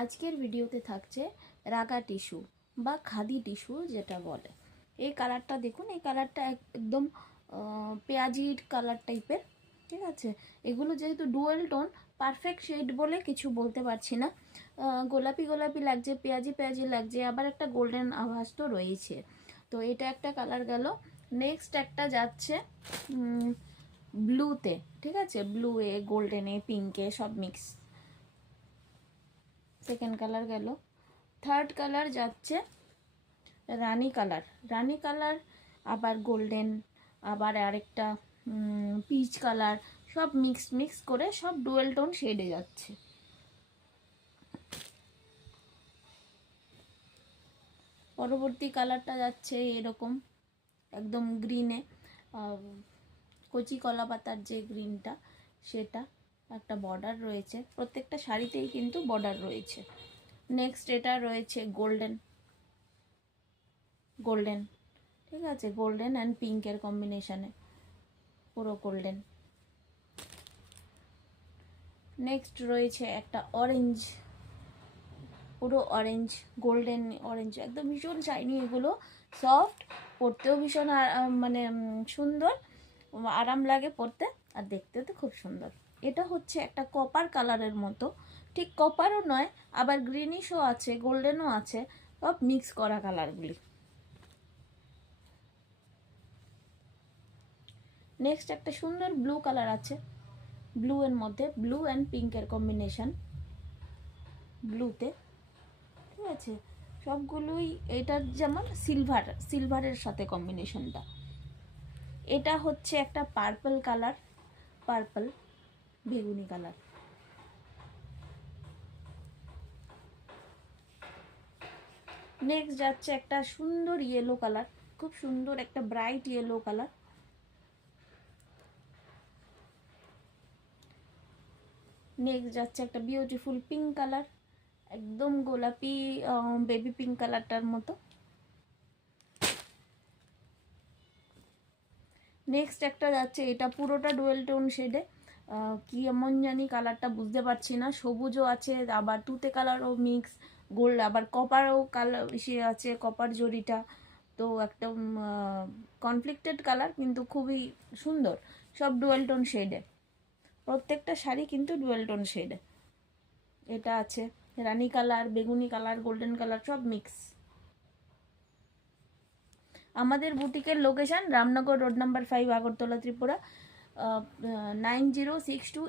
আজকের ভিডিওতে থাকছে রাগা টিস্যু বা খাদি টিস্যু যেটা বলে। এই কালারটা দেখুন, এই কালারটা একদম পেঁয়াজির কালার টাইপের, ঠিক আছে। এগুলো যেহেতু ডুয়েল টোন, পারফেক্ট শেড বলে কিছু বলতে পারছি না। গোলাপি গোলাপি লাগছে, পেঁয়াজি পেঁয়াজি লাগছে, আবার একটা গোল্ডেন আভাস তো রয়েছে। তো এটা একটা কালার গেল। নেক্সট একটা যাচ্ছে ব্লুতে, ঠিক আছে, ব্লুয়ে গোল্ডেনে পিঙ্কে সব মিক্স। সেকেন্ড কালার গেল। থার্ড কালার যাচ্ছে রানী কালার, রানী কালার, আবার গোল্ডেন, আবার আরেকটা পিচ কালার, সব মিক্স করে সব ডুয়েল টোন শেডে যাচ্ছে। পরবর্তী কালারটা যাচ্ছে এরকম একদম গ্রিনে, কচি কলা পাতার যে গ্রিনটা সেটা, একটা বর্ডার রয়েছে, প্রত্যেকটা শাড়িতেই কিন্তু বর্ডার রয়েছে। নেক্সট এটা রয়েছে গোল্ডেন, গোল্ডেন, ঠিক আছে, গোল্ডেন অ্যান্ড পিঙ্কের কম্বিনেশনে, পুরো গোল্ডেন। নেক্সট রয়েছে একটা অরেঞ্জ, পুরো অরেঞ্জ, গোল্ডেন অরেঞ্জ, একদম ভীষণ শাইনি, এগুলো সফট, পরতেও ভীষণ মানে সুন্দর, আরাম লাগে পরতে, আর দেখতেও তো খুব সুন্দর। এটা হচ্ছে একটা কপার কালারের মতো, ঠিক কপারও নয়, আবার গ্রিনিশও আছে, গোল্ডেনও আছে, সব মিক্স করা কালারগুলি। নেক্সট একটা সুন্দর ব্লু কালার আছে, ব্লু এর মধ্যে ব্লু অ্যান্ড পিঙ্কের কম্বিনেশন, ব্লুতে, ঠিক আছে। সবগুলোই এটার যেমন সিলভারের সাথে কম্বিনেশনটা। এটা হচ্ছে একটা পার্পল কালার, পার্পল বেগুনি কালার। নেক্সট যাচ্ছে একটা সুন্দর ইয়েলো কালার, খুব সুন্দর একটা ব্রাইট ইয়েলো কালার। নেক্সট যাচ্ছে একটা বিউটিফুল পিঙ্ক কালার, একদম গোলাপি বেবি পিঙ্ক কালারটার মতো। নেক্সট একটা যাচ্ছে, এটা পুরোটা ডুয়েল টোন শেডে, কি এমন জানি কালারটা বুঝতে পারছি না, সবুজও আছে, আবার তুতে কালারও মিক্স, গোল্ড, আবার কপারও কালার সে আছে, কপার জরিটা, তো একটা কনফ্লিক্টেড কালার, কিন্তু খুবই সুন্দর, সব ডুয়েল টোন শেডে, প্রত্যেকটা শাড়ি কিন্তু ডুয়েল টোন শেডে। এটা আছে রানী কালার, বেগুনি কালার, গোল্ডেন কালার, সব মিক্স। আমাদের বুটিকের location Ramnagar road number 5, Agartala, Tripura, 906282